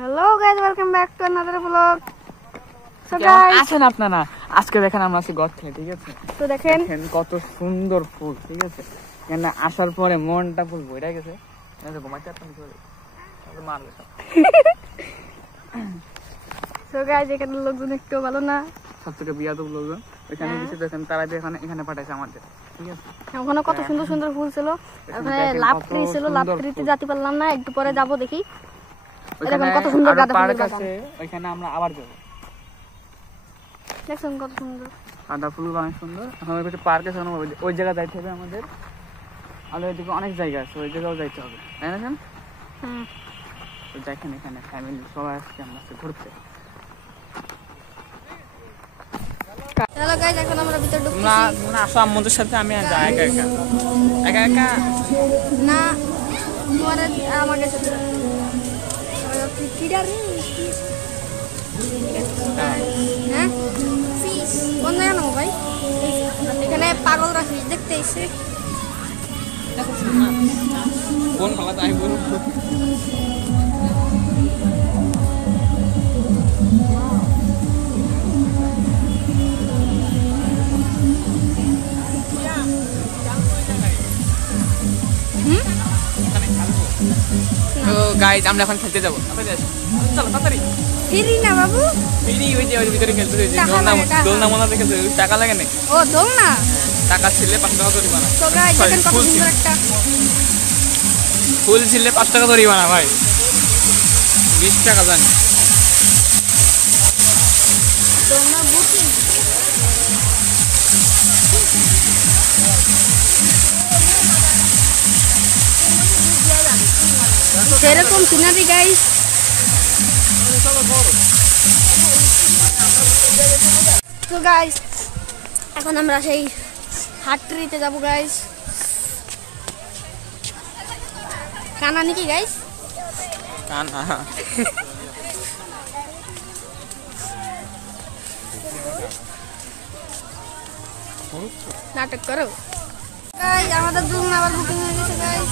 Hello guys, welcome back to another blog. So guys, আসেন আপনারা, আজকে দেখেন আমরা আছি গর্তে, ঠিক আছে? তো দেখেন কত সুন্দর ফুল, ঠিক আছে? এখানে আসার পরে মনটা ফুল ভরে গেছে। ঘুমাইতে মারবে সব। সো গাইস, এখানে লোকজন একটু ভালো না, সব থেকে বিয়াদব লোকজন ওইখানে গেছে। দেখেন তারা এখানে পাঠাইছে আমাদের, ঠিক আছে? ওখানে কত সুন্দর সুন্দর ফুল ছিল। ওখানে লাভ ট্রি ছিল, লাভ ট্রিতে যেতে পারলাম না, একটু পরে যাব দেখি। এরকম কত সুন্দর গাঁদা ফুল আছে, ওইখানে আমরা আবার যাব। দেখছেন কত সুন্দর গাঁদা ফুল, অনেক সুন্দর। এখন ওই পার্ক আছে, ওই জায়গা যাইতে হবে আমাদের। আর ওইদিকে অনেক জায়গা আছে, ওই জায়গাও যাইতে হবে, তাই না? তো দেখেন এখানে ফ্যামিলি সবাই আসছে, আমরা ঘুরতে। হ্যালো গাইস, এখন আমরা ভিতরে ঢুকছি। না আসো আমাদের সাথে, আমি আর যাই একা একা একা একা না, তোমারে আমাকে সাথে কিডার হ্যাঁ ফিশ কোন জায়গা নামো ভাই? এখানে পাগলরা ফিশ দেখতে এসে। কোন পালা তাই বলুন। তো গাইস, আমরা এখন খেলতে যাবো। চলো তাড়াতাড়ি। ফিরি না বাবু, ফিরি ওই যে ওই ভিতরে খেলতে হয়েছে। দোলনা মনে খেলতে টাকা লাগে না। ও দোল না, টাকা ছিলে 5 টাকা জরিমানা। তো গাইস দেখেন কত সুন্দর একটা ফুল ছিলে 5 টাকা জরিমানা ভাই, 20 টাকা জানি। দোলনা বুকিং। সেরকম সিনারি গাইস। তো গাইস, এখন আমরা সেই হাটট্রিতে যাবো গাইস। কানা নাকি গাইস? কানা নাটক করো গাইস। আমাদের দোলনা আবার বুকিং হয়ে গেছে গাইস,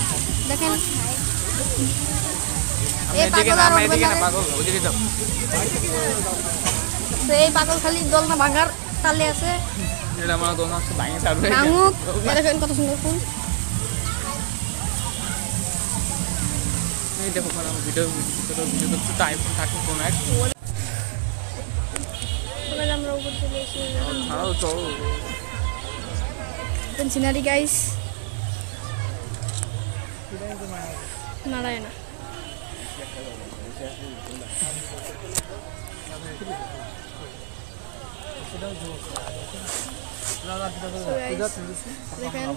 দেখেন। এই পাগল আর তো এই পাগল খালি দোলনা ভাঙার তালে আছে। দেখেন কত সুন্দর ফুল। আমরা উপর চলে এসে সিনারি গাইস। নারায়ণা দেখেন।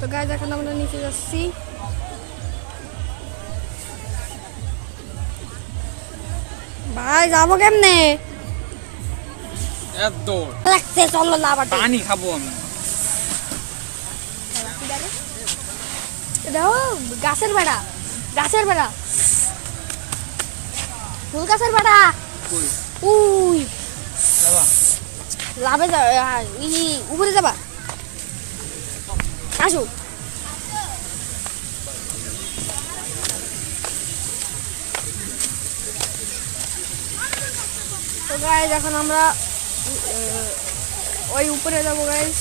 তো গাইস, এখন আমরা নিচে যাচ্ছি। ভাই যাবো কেমনে? লাগছে, চলো না আবার পানি খাবো আমি। দেখো গাছের বেড়া, গাছের বেড়া, ফুল গাছের বেড়া। উই লাভে উপরে যাবা, আসো। তো গাইস, এখন আমরা ওই উপরে যাবো গাইস।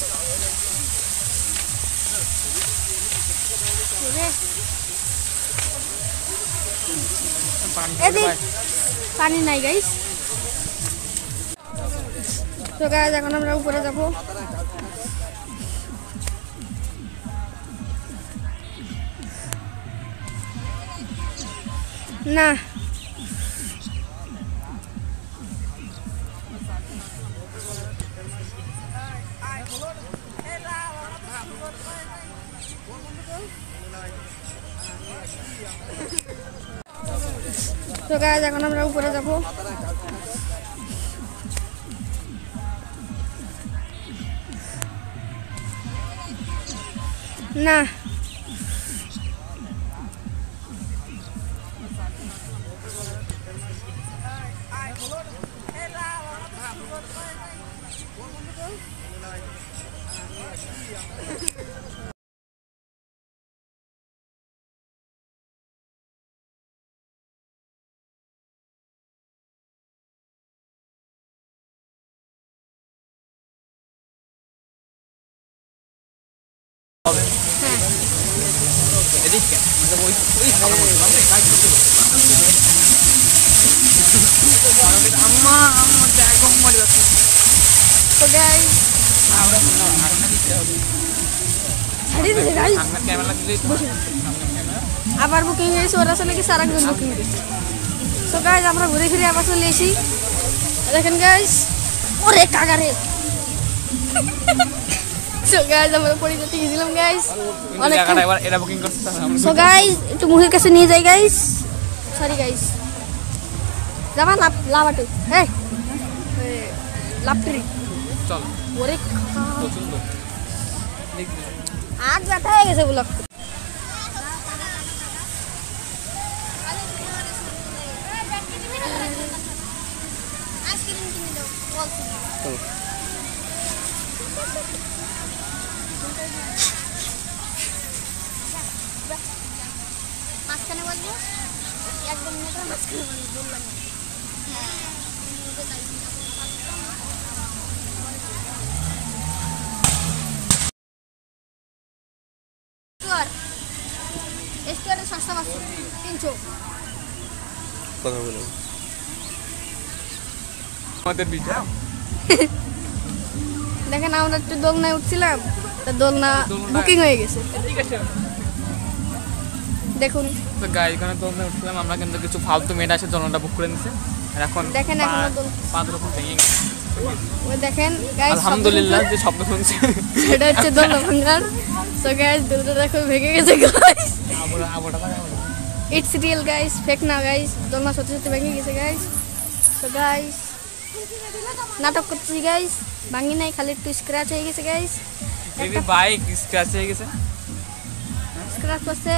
পানি নাই গাইস। তো গাইস, এখন আমরা উপরে যাবো। না তো গাইস, এখন আমরা উপরে যাবো। না তো গাইস, এখন আমরা উপরে যাব। হবে হ্যাঁ এদিকে মানে ওই আম্মা আম্মা দেখো মরে যাচ্ছে তো গাইস আমরা আরেকটা দিতে হবে ছাড়িয়ে দিছে গাইস আমরা ক্যামেরা দিলেই তো আবার বুকিং হয়েছে ওরা আসলে কি সারাক্ষণ বুকিং হয়েছে তো গাইস আমরা ঘুরে ফিরে আবার চলে এসি দেখেন গাইস ওরে কাগারে সো গাইস আমরা পরিচিতি গেছিলাম গাইস অনেক জায়গাটা এবার এরা বুকিং করতে হবে সো গাইস একটু মুখের কাছে নিয়ে যাই গাইস সরি গাইস যাবা লাভাটে এই লাপটরি চল ওরে পছন্দ আজ ব্যথা হয়ে গেছে ব্লক মাঝখানে বলবো একদম মাঝখানে বললাম স্টোরে সস্তা মাছ 300 কথা বলো আমাদের বিটা দেখেন আমরা একটু দোলনায় উঠছিলাম তা দোলনা বুকিং হয়ে গেছে ঠিক আছে দেখুন তো গাড়ি এখানে তো আমরা উঠলাম আমরা কিন্তু কিছু ফালতু মেয়েরা এসে জলটা বুক করে নিছে আর এখন দেখেন এখনো পাঁচ রকম ভেঙে গেছে ওই দেখেন গাইস আলহামদুলিল্লাহ যে শব্দ শুনছে সেটা হচ্ছে দোলনা ভাঙার সো গাইস দোলনা দেখো ভেঙে গেছে guys it's real guys fake না গাইস দোলনা সত্যি সত্যি ভেঙে গেছে গাইস সো গাইস নাটক করতেছি গাইস ভাঙি নাই খালি একটু স্ক্র্যাচ হয়ে গেছে গাইস বেবি বাইক স্ক্র্যাচ হয়ে গেছে স্ক্র্যাচ করছে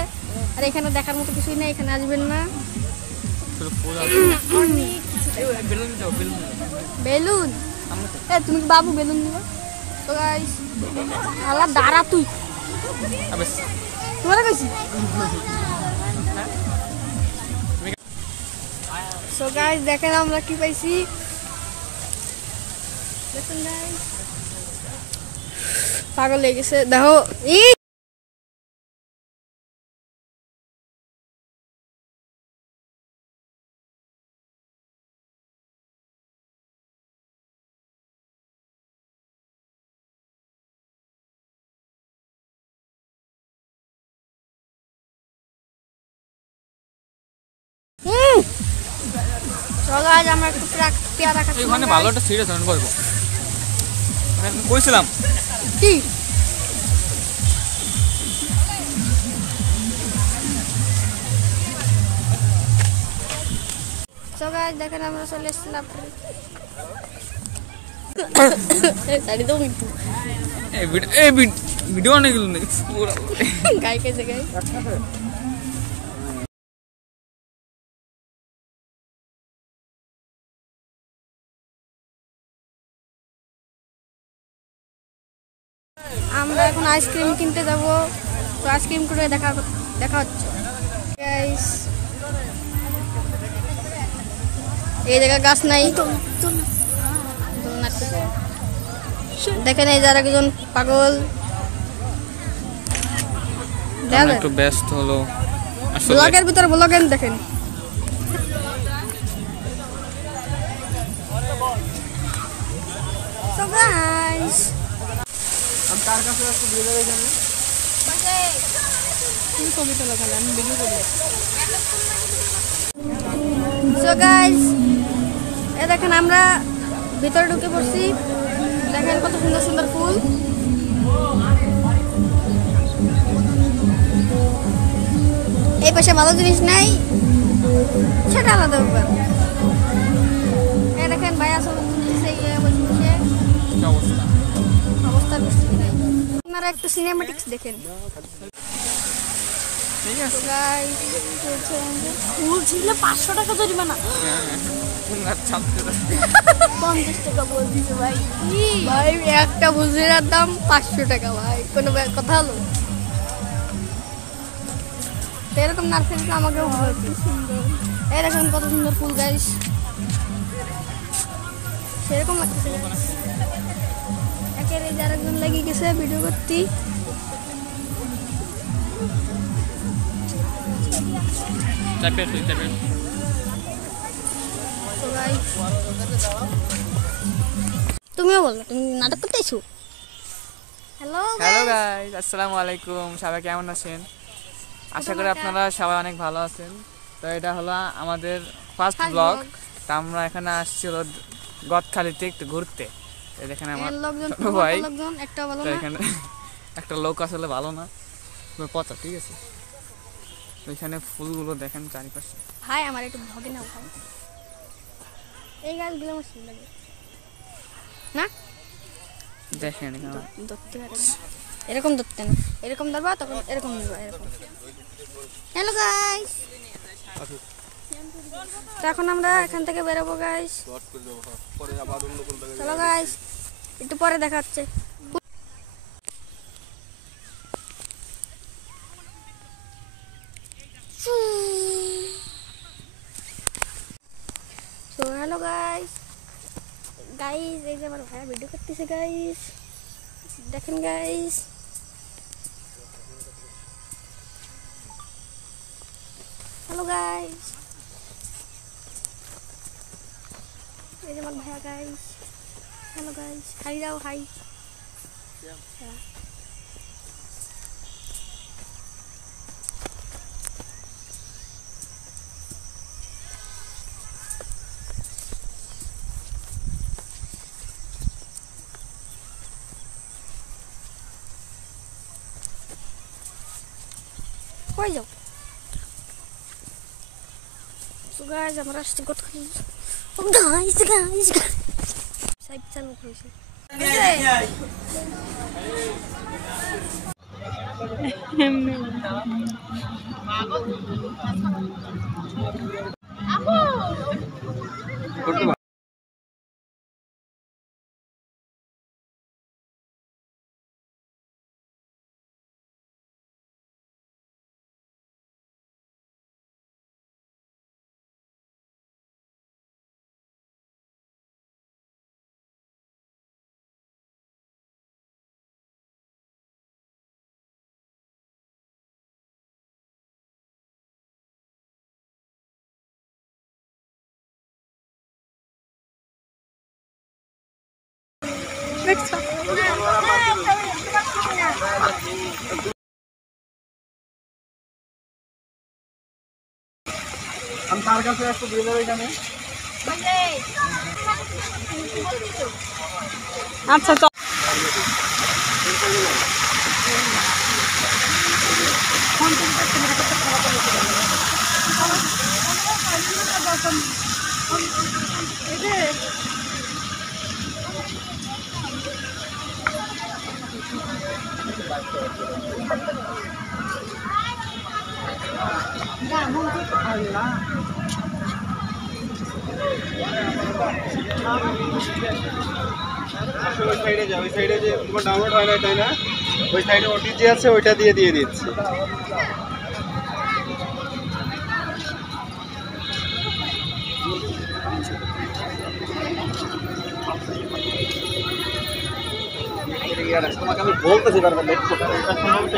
আর এখানে দেখার মতো কিছুই নেই এখানে আসবেন না শুধু ফুল আছে বেলুন দাও বেলুন বেলুন এ তুমি কি বাবু বেলুন নিবা তো গাইস আলা দাঁড়া তুই আবে তোমার কইছি সো গাইস দেখেন আমরা কি পাইছি দেখুন গাইস পাগল হয়ে গেছে দেখো এই চলো আজ আমরা একটু পেয়ারা খাচ্ছি এখানে ভালো একটা সিরিয়াস আমি বলবো আমি কইছিলাম কি সো গাইস দেখেন আমরা চলে এসেছিলাম সারি তো মিটু এই ভিডিও অনেক গেল না গাই কেছে গাই আমরা এখন আইসক্রিম কিনতে যাব তো আইসক্রিম করে দেখা হচ্ছে গাইস এই জায়গা গাছ নাই দেখেন এই যারা একজন পাগল একটু ব্যস্ত হলো আসলে ব্লগের ভিতরে ব্লগেন দেখেন সো গাইস আমি তার কাছে একটু দিয়ে দেব এখানে তুমি ছবি তোলা খালা আমি ভিডিও করি সো গাইস এই দেখেন আমরা ভিতরে ঢুকে পড়ছি দেখেন কত সুন্দর সুন্দর ফুল এই পাশে ভালো জিনিস নাই সেটা আলাদা ব্যাপার এই দেখেন ভাইয়া সব তুলতেছে বসে কি অবস্থা অবস্থা বেশি নাই আপনারা একটু সিনেমাটিক্স দেখেন ঠিক আছে ফুল ছিঁড়লে 500 টাকা জরিমানা পুঙ্গার চালতে 50 টাকা বল দিছে ভাই ভাই একটা বুঝিরার দাম 500 টাকা ভাই কোনো কথা হলো এরকম নার্সারি তো আমাকেও ভালো সুন্দর এই দেখুন কত সুন্দর ফুল গাইস সেরকম লাগতেছে একের এই যারা একজন লেগে গেছে ভিডিও করতে তো গাইস তুমিও বলো, তুমি নাটক করতেছো। হ্যালো হ্যালো গাইস, আসসালামু আলাইকুম। সবাই কেমন আছেন? আশা করি আপনারা সবাই অনেক ভালো আছেন। তো এটা হলো আমাদের ফার্স্ট ব্লগ। তো আমরা এখানে আসছি হলো গদখালিতে একটু ঘুরতে। এখানে আমার ছোট ভাই, একটা বলো তো না। এখানে একটা লোক আসলে ভালো না, পচা, ঠিক আছে। তো এখানে ফুলগুলো দেখেন চারিপাশে। ভাই আমার একটু ভগে নাও ভাই, এই গাছগুলো আমার সুন্দর লাগে না। দেখেন ধরতে পারে না, এরকম ধরতে না, এরকম ধরবা তখন এরকম ধরবা, এরকম। হ্যালো গাইস, তো এখন আমরা এখান থেকে বেরোবো গাইস। চলো গাইস, একটু পরে দেখা হচ্ছে। তো হ্যালো গাইস, এই যে আমার ভাইয়া ভিডিও করতেছে গাইস, দেখেন গাইস। হ্যালো গাইস, এই যে আমার ভাইয়া গাইস। হ্যালো গাইস, হাই দাও, হাই। কই যাও? So guys, আমরা আসছি গদখালি। Oh guys, সাইড চালু করেছি। আমি তার কাছে একটু দিয়ে দেবো এখানে। আচ্ছা চল। ওই সাইডে যাও, ওই সাইডে যে তোমার ডাউনলোড হয় না, তাই না? ওই সাইডে ওটিজি আছে, ওইটা দিয়ে দিচ্ছি। তোমাকে আমি বলতেছি বারবার দেখছো এটা সম্ভবত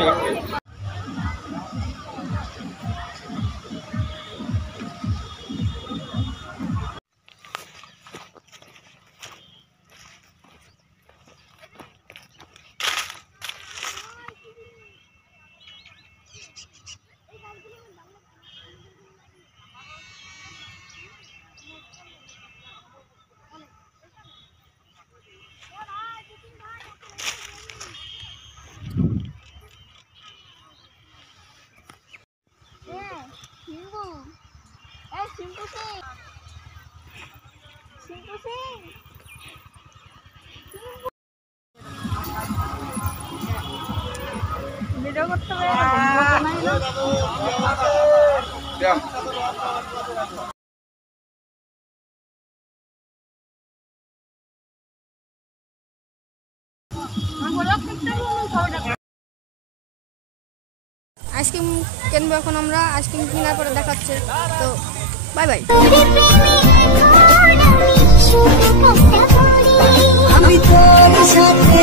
ভিডিও করতে হবে। আইসক্রিম কিনবো এখন আমরা, আইসক্রিম কেনার পরে দেখাচ্ছে। তো বাই বাই। আমি তোর সাথে